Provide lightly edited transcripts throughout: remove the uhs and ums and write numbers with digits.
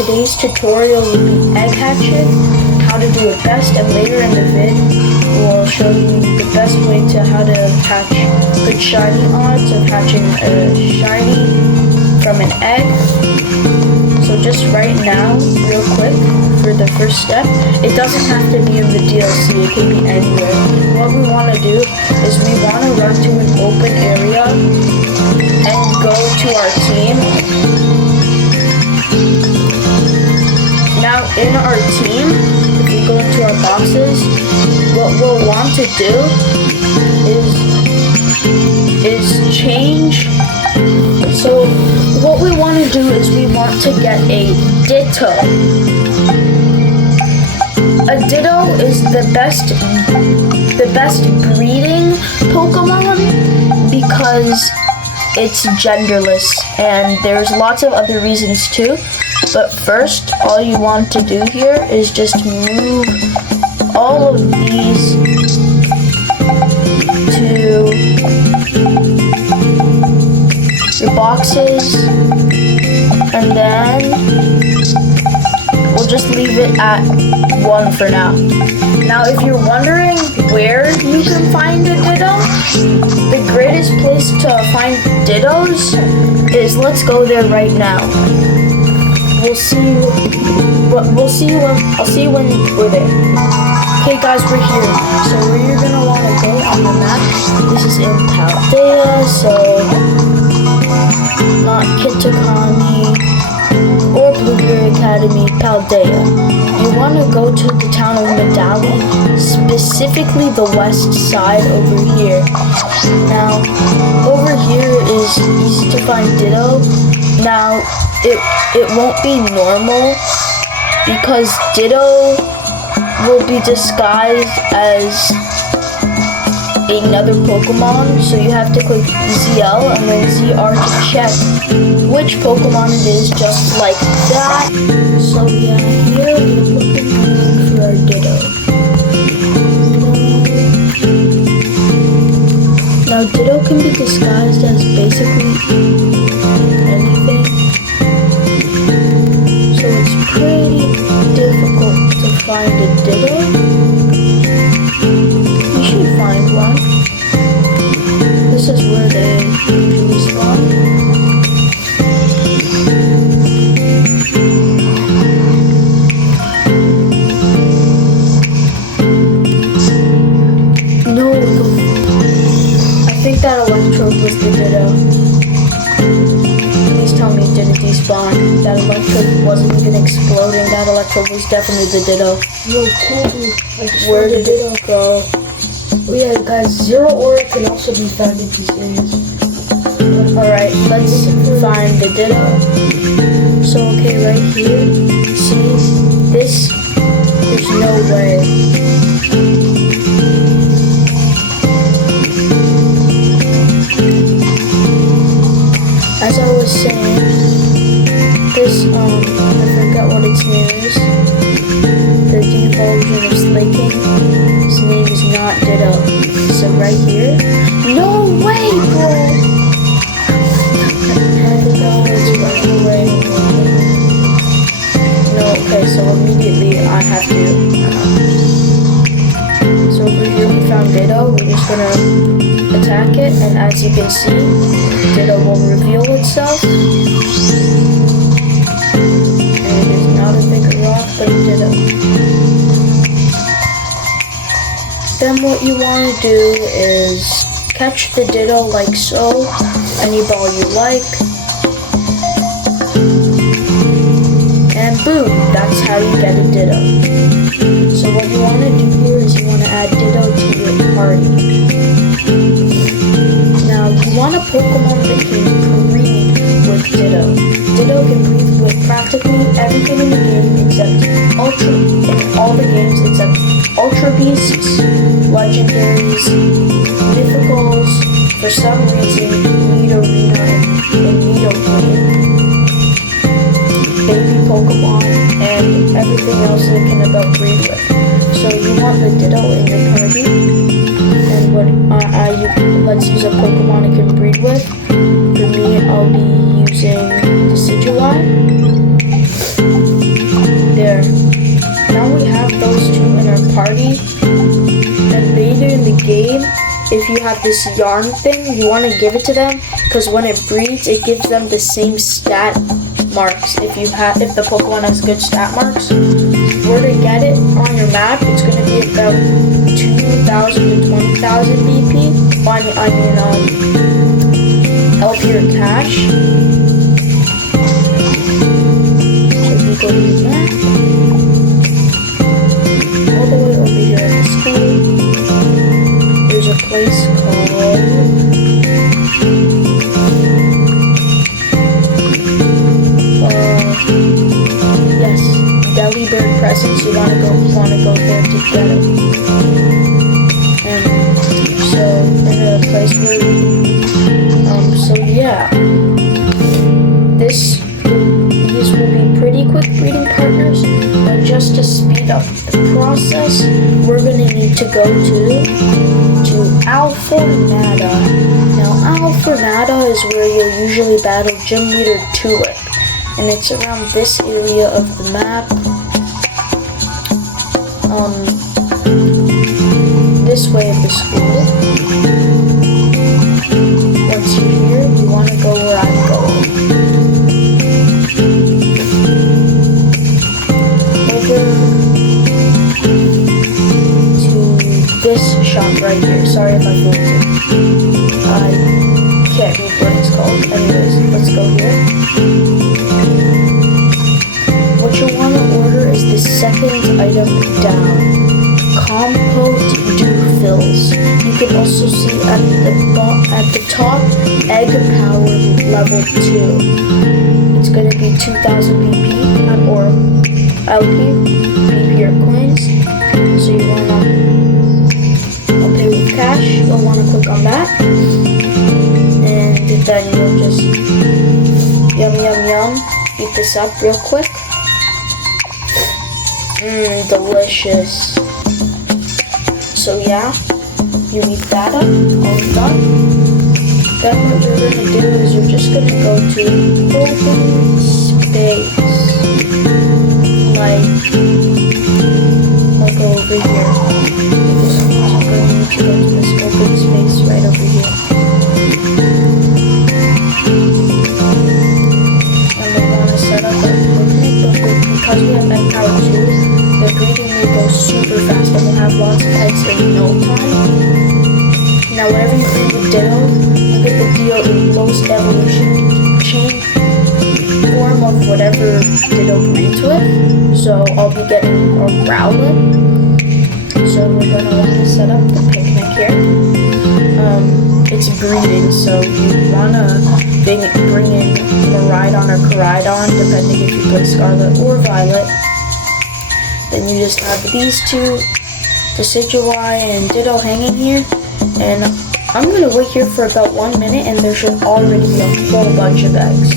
today's tutorial will be egg hatching, how to do it best, and later in the vid we'll show you the best way to how to hatch good shiny odds of hatching a shiny from an egg. So just right now, real quick, for the first step, it doesn't have to be in the DLC, it can be anywhere. What we want to do is we want to run to an open area and go to our team. Now in our team, if we go into our boxes, what we'll want to do is change. So what we want to do is we want to get a Ditto. A Ditto is the best breeding Pokemon because it's genderless, and there's lots of other reasons too. But first, all you want to do here is just move all of these to your boxes, and then we'll just leave it at 1 for now. Now, if you're wondering where you can find a Ditto, the greatest place to find Dittos is, let's go there right now. I'll see you when we're there. Okay guys, we're here. So where you're gonna wanna go on the map, this is in Paldea, so not Kitakami or Blueberry Academy, Paldea. You wanna go to the town of Medali, specifically the west side over here. Now, over here is easy to find Ditto. Now, it won't be normal because Ditto will be disguised as another Pokemon, so you have to click ZL and then ZR to check which Pokemon it is, just like that. So yeah, here we're looking for our Ditto. Now Ditto can be disguised as basically anything, so it's pretty difficult to find a Ditto. You should find one. This is where they usually spawn. No, I think that Electrode was the Ditto. Please tell me it didn't despawn. That Electrode wasn't even exploding. That Electrode was definitely the Ditto. Yo, cool. Where did it go? Oh yeah, guys, Zero Aura can also be found in these areas. Alright, let's find the Ditto. So, okay, right here, see, this, there's no way. As I was saying, this, I forgot what its name is, the Divulsion of Slaking. His name is not Ditto. So right here. No way, bro! No, okay, so immediately I have to. So over here we found Ditto. We're just gonna attack it, and as you can see, Ditto will reveal itself. And it is not a big rock, but a Ditto. Then what you want to do is catch the Ditto like so, any ball you like, and boom, that's how you get a Ditto. So what you want to do here is you want to add Ditto to your party. Now you want a Pokemon that can breed with Ditto. Ditto can breed with practically everything in the game except all the games except Ultra Beasts, Legendaries, Mythicals, for some reason, Nidorina and Nidoqueen, Baby Pokemon, and everything else that it can about breed with. So you want the Ditto in your party, and let's use a Pokemon it can breed with. For me, I'll be using Decidueye. game, if you have this yarn thing, you want to give it to them because when it breeds, it gives them the same stat marks. If the Pokemon has good stat marks, where to get it on your map, it's going to be about 2,000 to 20,000 BP. LP or cash. So if you go to your map, all the way over here at the school, there's a place called Deli Bird Presents. You want to go there to get it. And so in a place where so yeah, these will be pretty quick breeding partners, but just to speed up the process, we're gonna need to go to Alphanata. Now Alphanata is where you'll usually battle Gym Leader Tulip, and it's around this area of the map. This way of the school. Once you're here, you want to go where I'm going. Over to this shop right here. Sorry if I fooled you. I can't read what it's called. Anyways, let's go here. What you want to order is the second item down. Compote Dew Fills. You can also see at the top, Egg Power Level 2. It's going to be 2,000 BP or LP, BP or coins. So you want to pay with cash. You'll want to click on that. And then you'll just yum. Eat this up real quick. Delicious. So yeah, you eat that up, all done. Then what you're going to do is you're just going to go to open space. Like over here. You're going to go to this open space right over here. And we want to set up a picnic, but because we have egg power 2, the breeding will go super fast and we'll have lots of eggs in no time. Now whenever you breed with Ditto, you get the Ditto in lowest evolution chain form of whatever Ditto breeds with. So I'll be getting a Rowlet. So we're going to want to set up the picnic here. It's breeding, so you want to bring in Miraidon or Koraidon, depending if you play Scarlet or Violet. Then you just have these two, Decidueye and Ditto hanging here. And I'm going to wait here for about 1 minute and there should already be a whole bunch of eggs.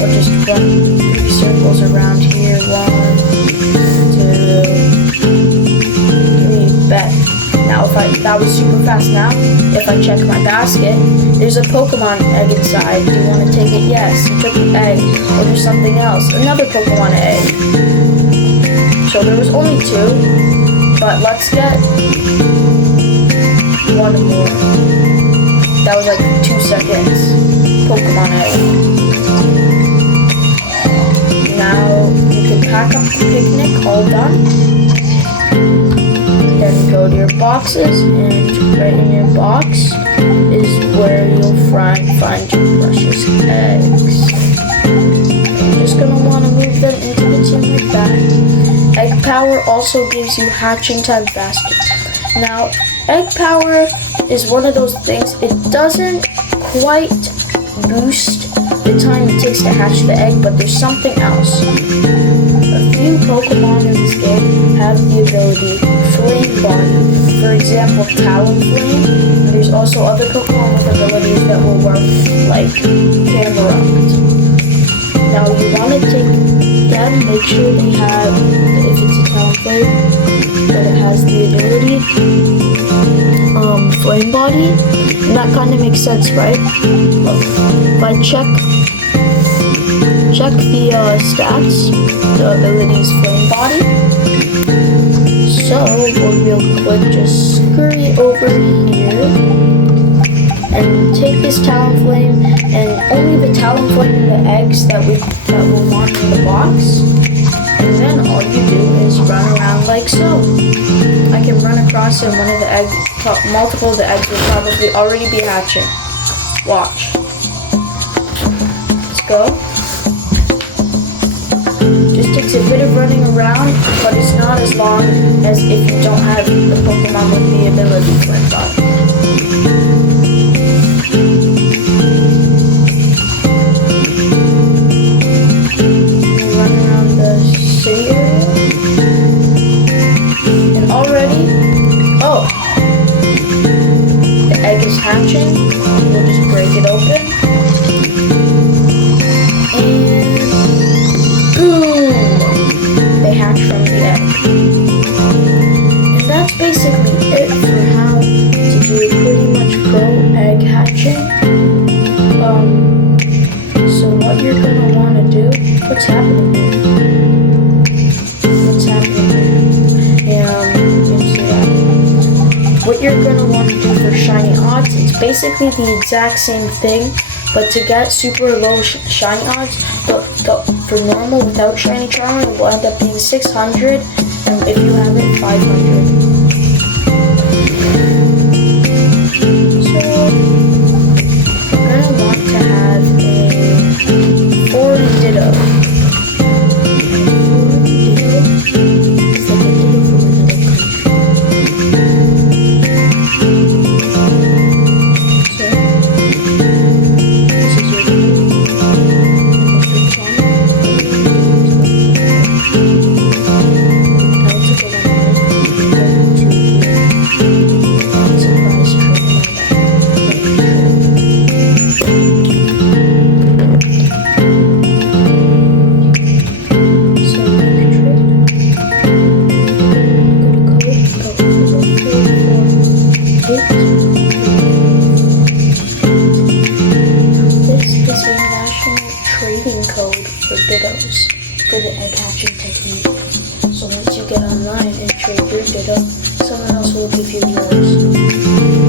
I'll just run 3 circles around here. 1, 2, 3, bet. Now that was super fast. Now, if I check my basket, there's a Pokemon egg inside. Do you want to take it? Yes. You took the egg. Or there's something else. Another Pokemon egg. So there was only 2, but let's get 1 more. That was like 2 seconds. Pokemon egg. Now you can pack up the picnic, all done. Then go to your boxes, and right in your box is where you'll find your precious eggs. You're just gonna want to move them into the tin like that. Egg power also gives you hatching time faster. Now, egg power is one of those things, it doesn't quite boost the time it takes to hatch the egg, but there's something else. A few Pokemon in this game have the ability Flame Body. For example, Talonflame. There's also other Pokemon with abilities that will work like Camerupt. Now you want to take them, make sure they have, if it's a Talonflame, that it has the ability Flame Body. And that kind of makes sense, right? Look, if I check the stats, the abilities Flame Body. So we'll real quick just scurry over here and take this Talonflame, and only the Talonflame and the eggs that we'll want in the box. And then all you do is run around like so. I can run across and one of the eggs, multiple of the eggs will probably already be hatching. Watch. Let's go. Just takes a bit of running around, but it's not as long as if you don't have the Pokemon with the ability for it. Run around the city area. And already, oh, the egg is hatching. We'll just break it open. And boom! They hatch from the egg. And that's basically it for how to do pretty much pro egg hatching. So what you're gonna want to do, what's happening here? What's happening here? You can see that. What you're gonna want to do for shiny odds, it's basically the exact same thing, but to get super low shiny odds, for normal without shiny charmer, it will end up being 600, and if you have it, 500. So you're gonna want to have a foreign Ditto. It's like a Ditto from another country. So this is your Dittos for the egg hatching technique. So once you get online and trade your Ditto, someone else will give you yours.